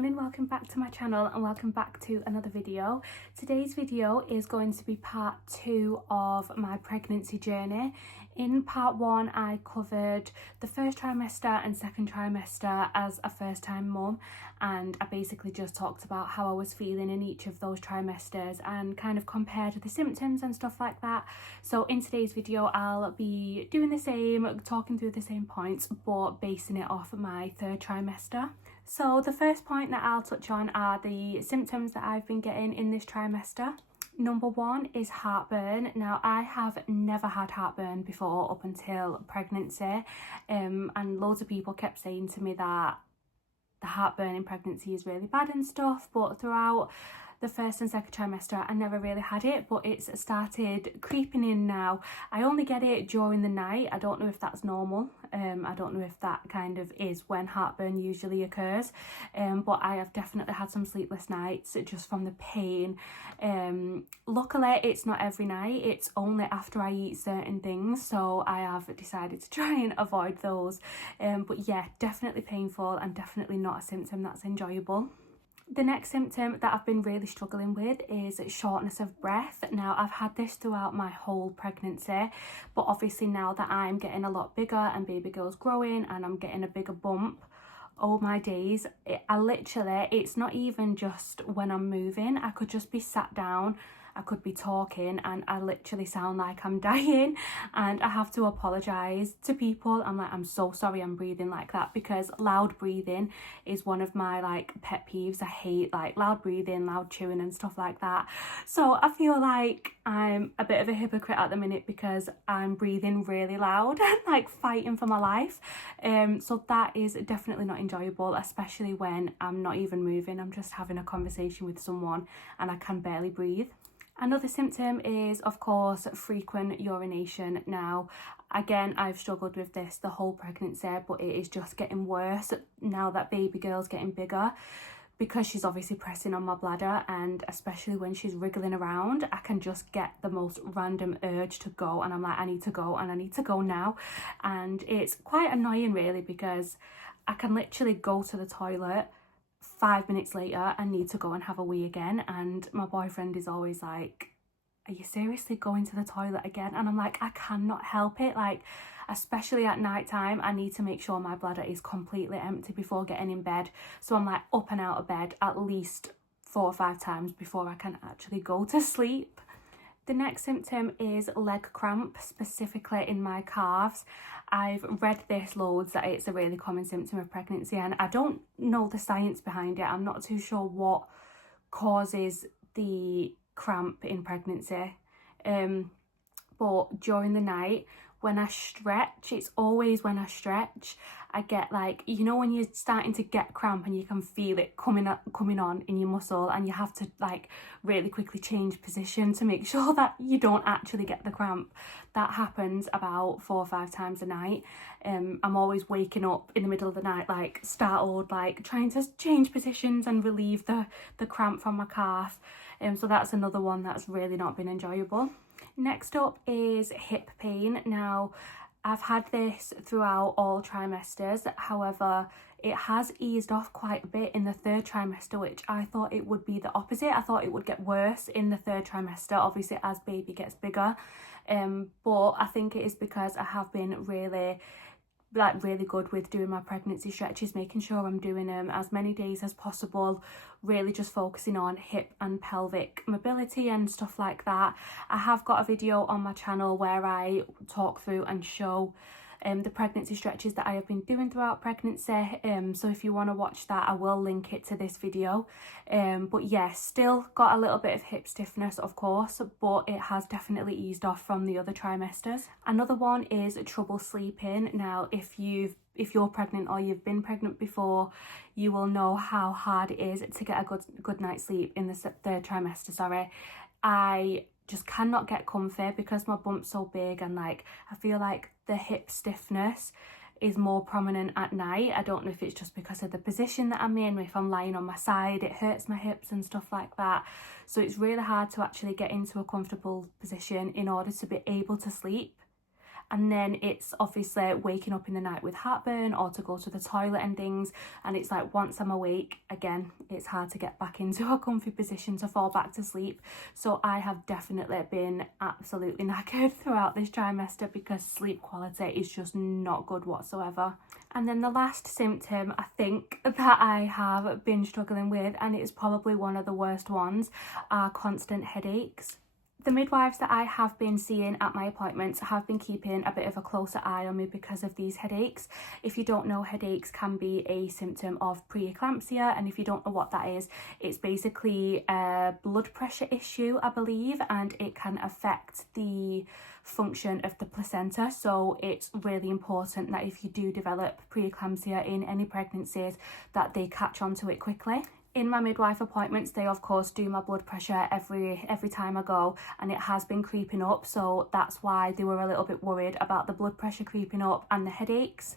morning, welcome back to my channel and welcome back to another video. Today's video is going to be part 2 of my pregnancy journey. In part 1 I covered the first trimester and second trimester as a first time mum, and I basically just talked about how I was feeling in each of those trimesters and kind of compared the symptoms and stuff like that. So in today's video I'll be doing the same, talking through the same points, but basing it off my third trimester. So the first point that I'll touch on are the symptoms that I've been getting in this trimester. Number 1 is heartburn. Now I have never had heartburn before up until pregnancy, and loads of people kept saying to me that the heartburn in pregnancy is really bad and stuff, but throughout the first and second trimester I never really had it, but it's started creeping in now. I only get it during the night. I don't know if that's normal. I don't know if that kind of is when heartburn usually occurs, but I have definitely had some sleepless nights just from the pain. Luckily it's not every night, it's only after I eat certain things, so I have decided to try and avoid those, but yeah, definitely painful and definitely not a symptom that's enjoyable. The next symptom that I've been really struggling with is shortness of breath. Now I've had this throughout my whole pregnancy, but obviously now that I'm getting a lot bigger and baby girl's growing and I'm getting a bigger bump, oh my days, it's not even just when I'm moving. I could just be sat down, I could be talking and I literally sound like I'm dying, and I have to apologise to people. I'm like, I'm so sorry I'm breathing like that, because loud breathing is one of my pet peeves. I hate loud breathing, loud chewing and stuff like that. So I feel like I'm a bit of a hypocrite at the minute because I'm breathing really loud and fighting for my life. So that is definitely not enjoyable, especially when I'm not even moving. I'm just having a conversation with someone and I can barely breathe. Another symptom is, of course, frequent urination. Now, again, I've struggled with this the whole pregnancy, but it is just getting worse now that baby girl's getting bigger, because she's obviously pressing on my bladder, and especially when she's wriggling around, I can just get the most random urge to go, and I'm like, I need to go and I need to go now. And it's quite annoying really, because I can literally go to the toilet, 5 minutes later I need to go and have a wee again, and my boyfriend is always like, are you seriously going to the toilet again? And I'm like, I cannot help it. Especially at night time, I need to make sure my bladder is completely empty before getting in bed. So I'm up and out of bed at least 4 or 5 times before I can actually go to sleep. The next symptom is leg cramp, specifically in my calves. I've read this loads that it's a really common symptom of pregnancy, and I don't know the science behind it. I'm not too sure what causes the cramp in pregnancy. But during the night, when I stretch, it's always when I stretch, I get when you're starting to get cramp and you can feel it coming on in your muscle, and you have to really quickly change position to make sure that you don't actually get the cramp. That happens about 4 or 5 times a night. I'm always waking up in the middle of the night startled, trying to change positions and relieve the cramp from my calf. So that's another one that's really not been enjoyable. Next up is hip pain. Now, I've had this throughout all trimesters, however, it has eased off quite a bit in the third trimester, which I thought it would be the opposite. I thought it would get worse in the third trimester, obviously as baby gets bigger, but I think it is because I have been really good with doing my pregnancy stretches, making sure I'm doing them as many days as possible, really just focusing on hip and pelvic mobility and stuff like that. I have got a video on my channel where I talk through and show the pregnancy stretches that I have been doing throughout pregnancy, so if you want to watch that I will link it to this video. But yeah, still got a little bit of hip stiffness of course, but it has definitely eased off from the other trimesters. Another one is trouble sleeping. Now if you're pregnant or you've been pregnant before, you will know how hard it is to get a good night's sleep in the third trimester. I just cannot get comfy because my bump's so big, and I feel like the hip stiffness is more prominent at night. I don't know if it's just because of the position that I'm in. If I'm lying on my side, it hurts my hips and stuff like that. So it's really hard to actually get into a comfortable position in order to be able to sleep. and then it's obviously waking up in the night with heartburn or to go to the toilet and things, and it's like once I'm awake again it's hard to get back into a comfy position to fall back to sleep. So I have definitely been absolutely knackered throughout this trimester because sleep quality is just not good whatsoever. And then the last symptom I think that I have been struggling with, and it's probably one of the worst ones, are constant headaches. The midwives that I have been seeing at my appointments have been keeping a bit of a closer eye on me because of these headaches. If you don't know, headaches can be a symptom of preeclampsia, and if you don't know what that is, it's basically a blood pressure issue, I believe, and it can affect the function of the placenta. So it's really important that if you do develop preeclampsia in any pregnancies, that they catch on to it quickly. In my midwife appointments, they of course do my blood pressure every time I go, and it has been creeping up, so that's why they were a little bit worried about the blood pressure creeping up and the headaches.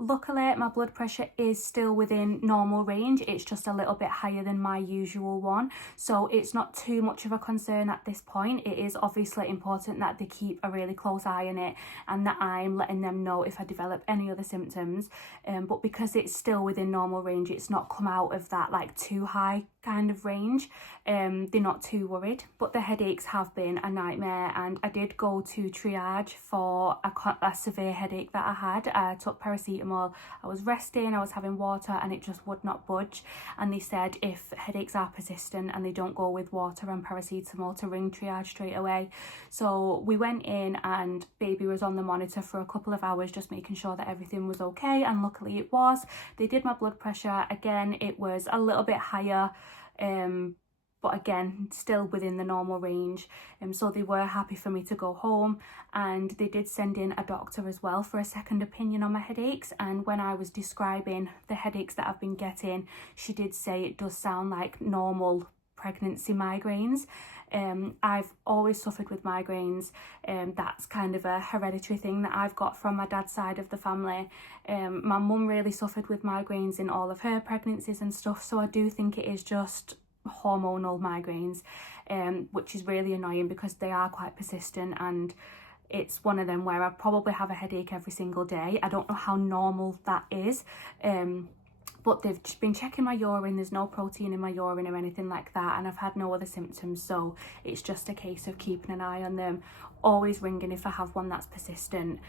Luckily, my blood pressure is still within normal range. It's just a little bit higher than my usual one. So it's not too much of a concern at this point. It is obviously important that they keep a really close eye on it and that I'm letting them know if I develop any other symptoms. But because it's still within normal range, it's not come out of that like too high kind of range. They're not too worried. But the headaches have been a nightmare, and I did go to triage for a severe headache that I had. I took paracetamol, I was resting, I was having water, and it just would not budge. And they said if headaches are persistent and they don't go with water and paracetamol, to ring triage straight away. So we went in and baby was on the monitor for a couple of hours just making sure that everything was okay, and luckily it was. They did my blood pressure again, it was a little bit higher, but again still within the normal range, so they were happy for me to go home. And they did send in a doctor as well for a second opinion on my headaches, and when I was describing the headaches that I've been getting, she did say it does sound like normal pregnancy migraines. I've always suffered with migraines. That's kind of a hereditary thing that I've got from my dad's side of the family. My mum really suffered with migraines in all of her pregnancies and stuff, so I do think it is just hormonal migraines, which is really annoying because they are quite persistent, and it's one of them where I probably have a headache every single day. I don't know how normal that is, but they've been checking my urine, there's no protein in my urine or anything like that, and I've had no other symptoms, so it's just a case of keeping an eye on them, always ringing if I have one that's persistent.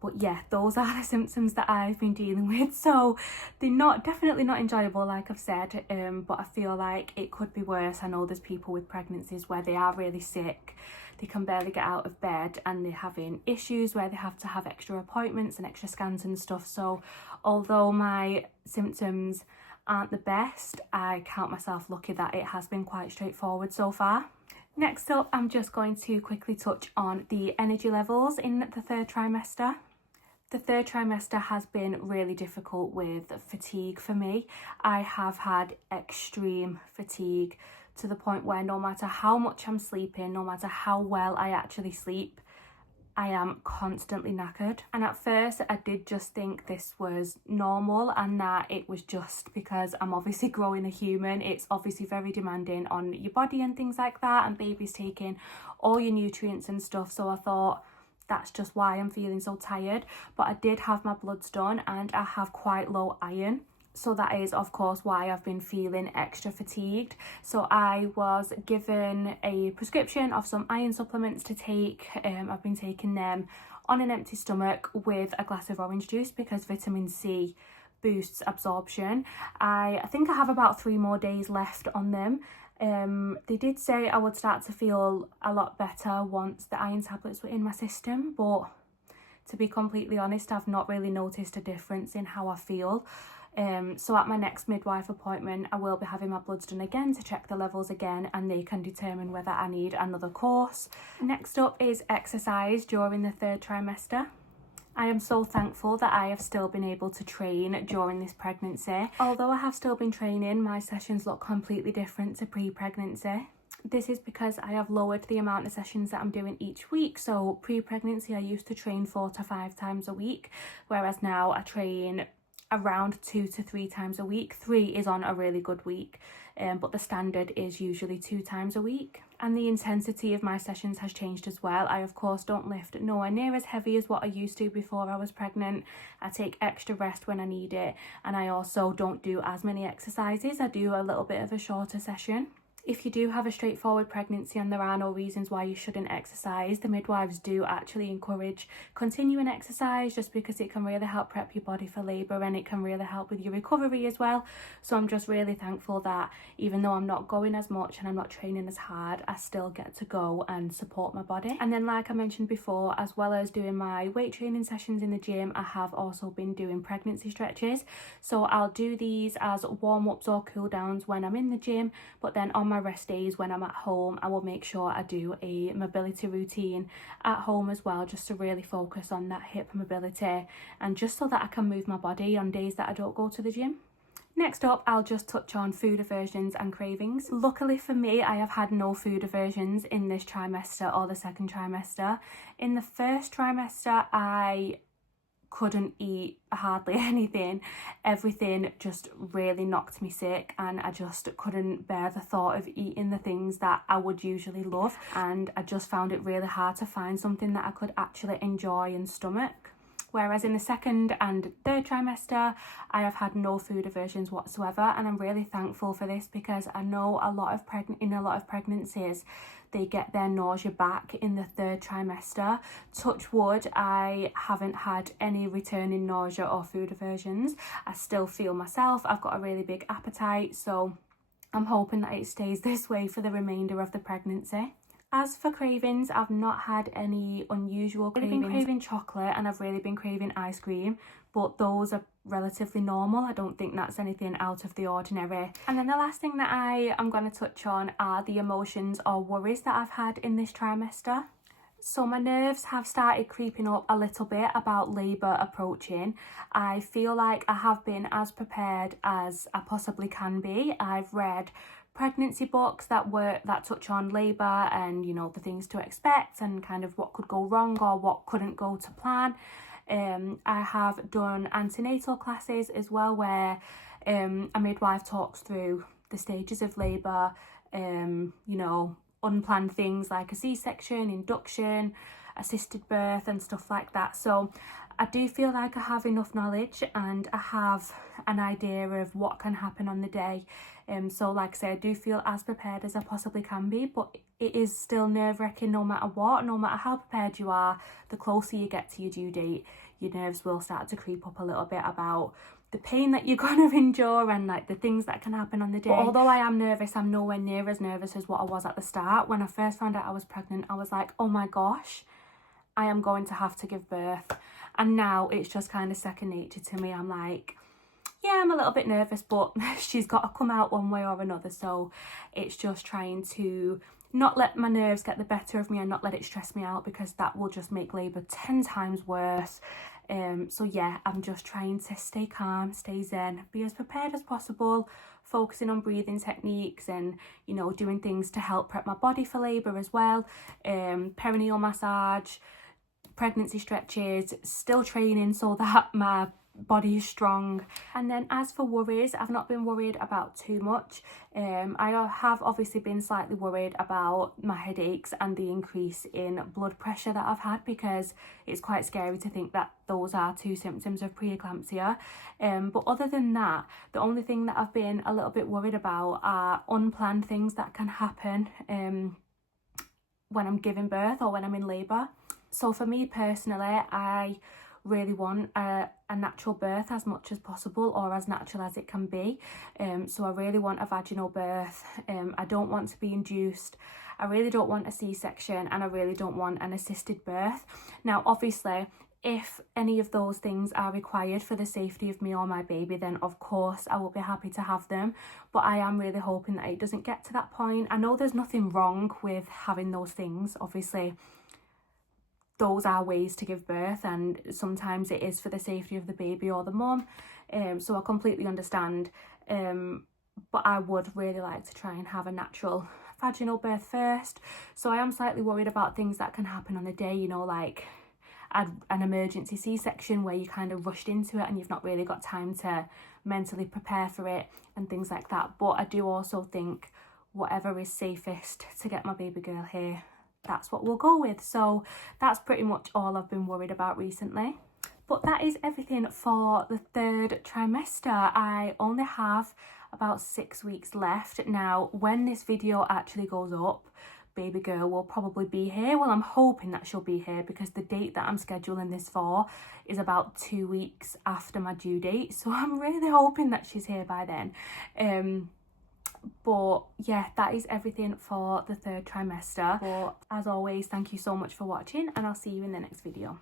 But yeah, those are the symptoms that I've been dealing with, so they're definitely not enjoyable, like I've said, but I feel like it could be worse. I know there's people with pregnancies where they are really sick, they can barely get out of bed, and they're having issues where they have to have extra appointments and extra scans and stuff. So although my symptoms aren't the best, I count myself lucky that it has been quite straightforward so far. Next up, I'm just going to quickly touch on the energy levels in the third trimester. The third trimester has been really difficult with fatigue for me. I have had extreme fatigue to the point where no matter how much I'm sleeping, no matter how well I actually sleep, I am constantly knackered. And at first I did just think this was normal and that it was just because I'm obviously growing a human. It's obviously very demanding on your body and things like that, and baby's taking all your nutrients and stuff, so I thought that's just why I'm feeling so tired. But I did have my bloods done and I have quite low iron, so that is of course why I've been feeling extra fatigued. So I was given a prescription of some iron supplements to take. I've been taking them on an empty stomach with a glass of orange juice because vitamin C boosts absorption. I think I have about 3 more days left on them. They did say I would start to feel a lot better once the iron tablets were in my system, but to be completely honest, I've not really noticed a difference in how I feel. So at my next midwife appointment, I will be having my bloods done again to check the levels again, and they can determine whether I need another course. Next up is exercise during the third trimester. I am so thankful that I have still been able to train during this pregnancy. Although I have still been training, my sessions look completely different to pre-pregnancy. This is because I have lowered the amount of sessions that I'm doing each week. So pre-pregnancy I used to train 4 to 5 times a week, whereas now I train around 2 to 3 times a week. 3 is on a really good week, but the standard is usually 2 times a week. And the intensity of my sessions has changed as well. I of course don't lift nowhere near as heavy as what I used to before I was pregnant. I take extra rest when I need it, and I also don't do as many exercises. I do a little bit of a shorter session. If you do have a straightforward pregnancy and there are no reasons why you shouldn't exercise, the midwives do actually encourage continuing exercise, just because it can really help prep your body for labour, and it can really help with your recovery as well. So I'm just really thankful that even though I'm not going as much and I'm not training as hard, I still get to go and support my body. And then, like I mentioned before, as well as doing my weight training sessions in the gym, I have also been doing pregnancy stretches. So I'll do these as warm-ups or cool downs when I'm in the gym, but then on my rest days when I'm at home, I will make sure I do a mobility routine at home as well, just to really focus on that hip mobility and just so that I can move my body on days that I don't go to the gym. Next up, I'll just touch on food aversions and cravings. Luckily for me, I have had no food aversions in this trimester or the second trimester. In the first trimester, I couldn't eat hardly anything. Everything just really knocked me sick, and I just couldn't bear the thought of eating the things that I would usually love, and I just found it really hard to find something that I could actually enjoy and stomach. Whereas in the second and third trimester, I have had no food aversions whatsoever, and I'm really thankful for this, because I know in a lot of pregnancies, they get their nausea back in the third trimester. Touch wood, I haven't had any returning nausea or food aversions. I still feel myself. I've got a really big appetite, so I'm hoping that it stays this way for the remainder of the pregnancy. As for cravings, I've not had any unusual cravings. I've been craving chocolate and I've really been craving ice cream, but those are relatively normal. I don't think that's anything out of the ordinary. And then the last thing that I am going to touch on are the emotions or worries that I've had in this trimester. So my nerves have started creeping up a little bit about labour approaching. I feel like I have been as prepared as I possibly can be. I've read pregnancy books that touch on labour and, you know, the things to expect and kind of what could go wrong or what couldn't go to plan. I have done antenatal classes as well, where a midwife talks through the stages of labour, you know, unplanned things like a C-section, induction, assisted birth and stuff like that. So I do feel like I have enough knowledge and I have an idea of what can happen on the day. So like I say, I do feel as prepared as I possibly can be, but it is still nerve-wracking no matter what. No matter how prepared you are, the closer you get to your due date, your nerves will start to creep up a little bit about the pain that you're going to endure and like the things that can happen on the day. But although I am nervous, I'm nowhere near as nervous as what I was at the start. When I first found out I was pregnant, I was like, oh my gosh, I am going to have to give birth. And now it's just kind of second nature to me. I'm like, yeah, I'm a little bit nervous, but she's got to come out one way or another. So it's just trying to not let my nerves get the better of me and not let it stress me out, because that will just make labour 10 times worse. So yeah, I'm just trying to stay calm, stay zen, be as prepared as possible, focusing on breathing techniques and, you know, doing things to help prep my body for labour as well. Perineal massage, pregnancy stretches, still training so that my body is strong. And then as for worries, I've not been worried about too much. I have obviously been slightly worried about my headaches and the increase in blood pressure that I've had, because it's quite scary to think that those are 2 symptoms of preeclampsia. But other than that, the only thing that I've been a little bit worried about are unplanned things that can happen when I'm giving birth or when I'm in labour. So for me personally, I really want a natural birth as much as possible, or as natural as it can be. So I really want a vaginal birth. I don't want to be induced. I really don't want a C-section, and I really don't want an assisted birth. Now obviously, if any of those things are required for the safety of me or my baby, then of course I will be happy to have them. But I am really hoping that it doesn't get to that point. I know there's nothing wrong with having those things. Obviously, those are ways to give birth, and sometimes it is for the safety of the baby or the mum. So I completely understand. But I would really like to try and have a natural vaginal birth first. So I am slightly worried about things that can happen on the day, you know, like had an emergency C-section where you kind of rushed into it and you've not really got time to mentally prepare for it and things like that. But I do also think whatever is safest to get my baby girl here, that's what we'll go with. So that's pretty much all I've been worried about recently. But that is everything for the 3rd trimester. I only have about 6 weeks left. Now, when this video actually goes up, baby girl will probably be here. Well, I'm hoping that she'll be here because the date that I'm scheduling this for is about 2 weeks after my due date. So I'm really hoping that she's here by then. But yeah, that is everything for the 3rd trimester. But as always, thank you so much for watching and I'll see you in the next video.